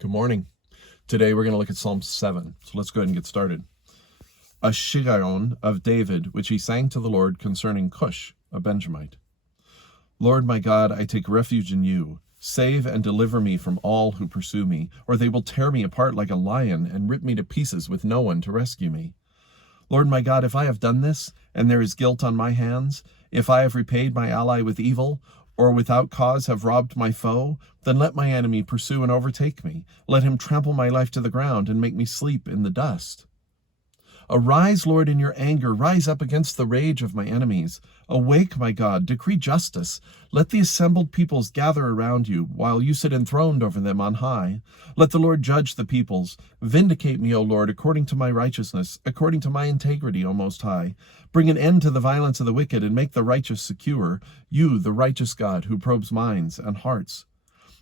Good morning. Today we're going to look at Psalm 7. So let's go ahead and get started. A Shiggaion of David, which he sang to the Lord concerning Cush, a Benjamite. Lord my God, I take refuge in you. Save and deliver me from all who pursue me, or they will tear me apart like a lion and rip me to pieces with no one to rescue me. Lord my God, if I have done this, and there is guilt on my hands, if I have repaid my ally with evil, or without cause have robbed my foe, then let my enemy pursue and overtake me. Let him trample my life to the ground and make me sleep in the dust. Arise, Lord, in your anger. Rise up against the rage of my enemies. Awake, my God, decree justice. Let the assembled peoples gather around you, while you sit enthroned over them on high. Let the Lord judge the peoples. Vindicate me, O Lord, according to my righteousness, according to my integrity, O Most High. Bring an end to the violence of the wicked, and make the righteous secure. You, the righteous God, who probes minds and hearts.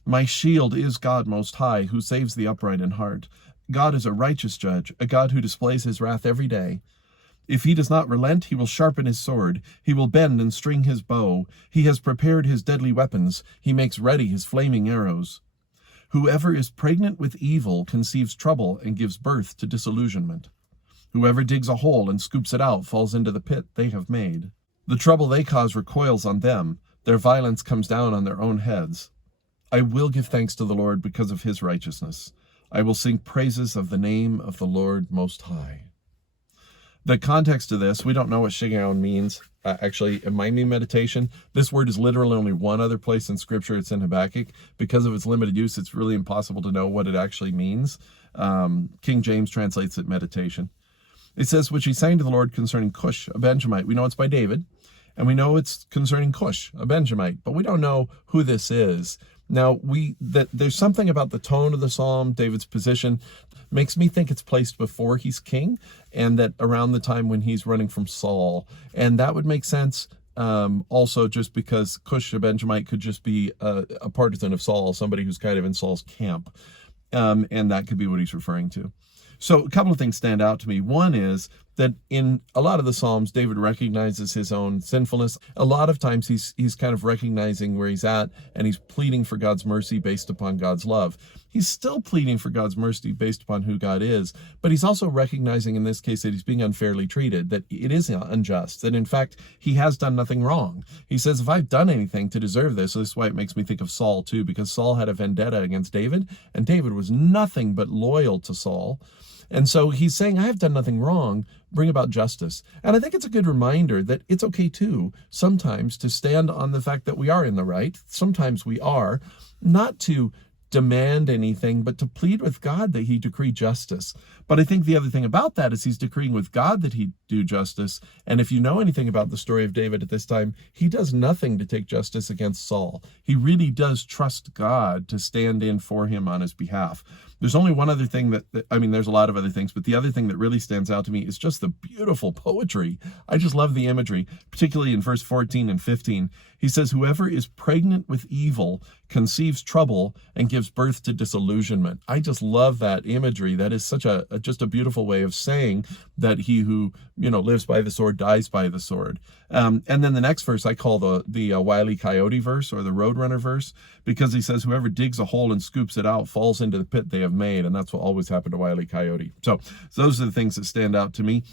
My shield is God Most High, who saves the upright in heart. God is a righteous judge, a God who displays his wrath every day. If he does not relent, he will sharpen his sword. He will bend and string his bow. He has prepared his deadly weapons. He makes ready his flaming arrows. Whoever is pregnant with evil conceives trouble and gives birth to disillusionment. Whoever digs a hole and scoops it out falls into the pit they have made. The trouble they cause recoils on them. Their violence comes down on their own heads. I will give thanks to the Lord because of his righteousness. I will sing praises of the name of the Lord Most High. The context of this, we don't know what Shiggaion means. Actually, in my meditation, this word is literally only one other place in Scripture. It's in Habakkuk. Because of its limited use, it's really impossible to know what it actually means. King James translates it meditation. It says, which he sang to the Lord concerning Cush, a Benjamite. We know it's by David, and we know it's concerning Cush, a Benjamite, but we don't know who this is. Now, there's something about the tone of the psalm, David's position, makes me think it's placed before he's king, and that around the time when he's running from Saul. And that would make sense also just because Cush, a Benjamite, could just be a partisan of Saul, somebody who's kind of in Saul's camp. And that could be what he's referring to. So a couple of things stand out to me. One is that in a lot of the Psalms, David recognizes his own sinfulness. A lot of times he's kind of recognizing where he's at, and he's pleading for God's mercy based upon God's love. He's still pleading for God's mercy based upon who God is, but he's also recognizing in this case that he's being unfairly treated, that it is unjust, that in fact he has done nothing wrong. He says, if I've done anything to deserve this, so this is why it makes me think of Saul too, because Saul had a vendetta against David, and David was nothing but loyal to Saul. And so he's saying, I have done nothing wrong, bring about justice. And I think it's a good reminder that it's okay too, sometimes, to stand on the fact that we are in the right. Sometimes we are, not to demand anything, but to plead with God that he decree justice. But I think the other thing about that is he's decreeing with God that he do justice. And if you know anything about the story of David at this time, he does nothing to take justice against Saul. He really does trust God to stand in for him on his behalf. There's only one other thing there's a lot of other things, but the other thing that really stands out to me is just the beautiful poetry. I just love the imagery, particularly in verse 14 and 15. He says, whoever is pregnant with evil conceives trouble and gives birth to disillusionment. I just love that imagery. That is such just a beautiful way of saying that he who, lives by the sword dies by the sword. And then the next verse I call the Wile E. Coyote verse, or the Roadrunner verse, because he says, whoever digs a hole and scoops it out falls into the pit they have made. And that's what always happened to Wile E. Coyote. So those are the things that stand out to me.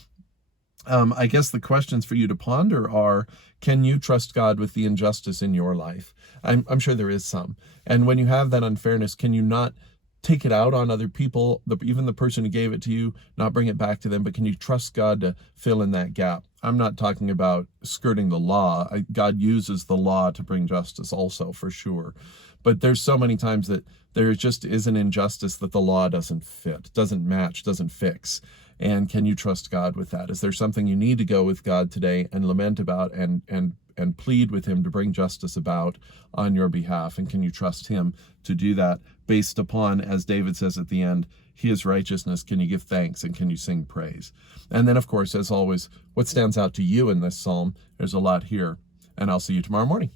I guess the questions for you to ponder are, can you trust God with the injustice in your life? I'm sure there is some. And when you have that unfairness, can you not take it out on other people, even the person who gave it to you, not bring it back to them, but can you trust God to fill in that gap? I'm not talking about skirting the law. God uses the law to bring justice also, for sure. But there's so many times that there just is an injustice that the law doesn't fit, doesn't match, doesn't fix. And can you trust God with that? Is there something you need to go with God today and lament about and plead with him to bring justice about on your behalf? And can you trust him to do that based upon, as David says at the end, his righteousness? Can you give thanks and can you sing praise? And then, of course, as always, what stands out to you in this psalm? There's a lot here. And I'll see you tomorrow morning.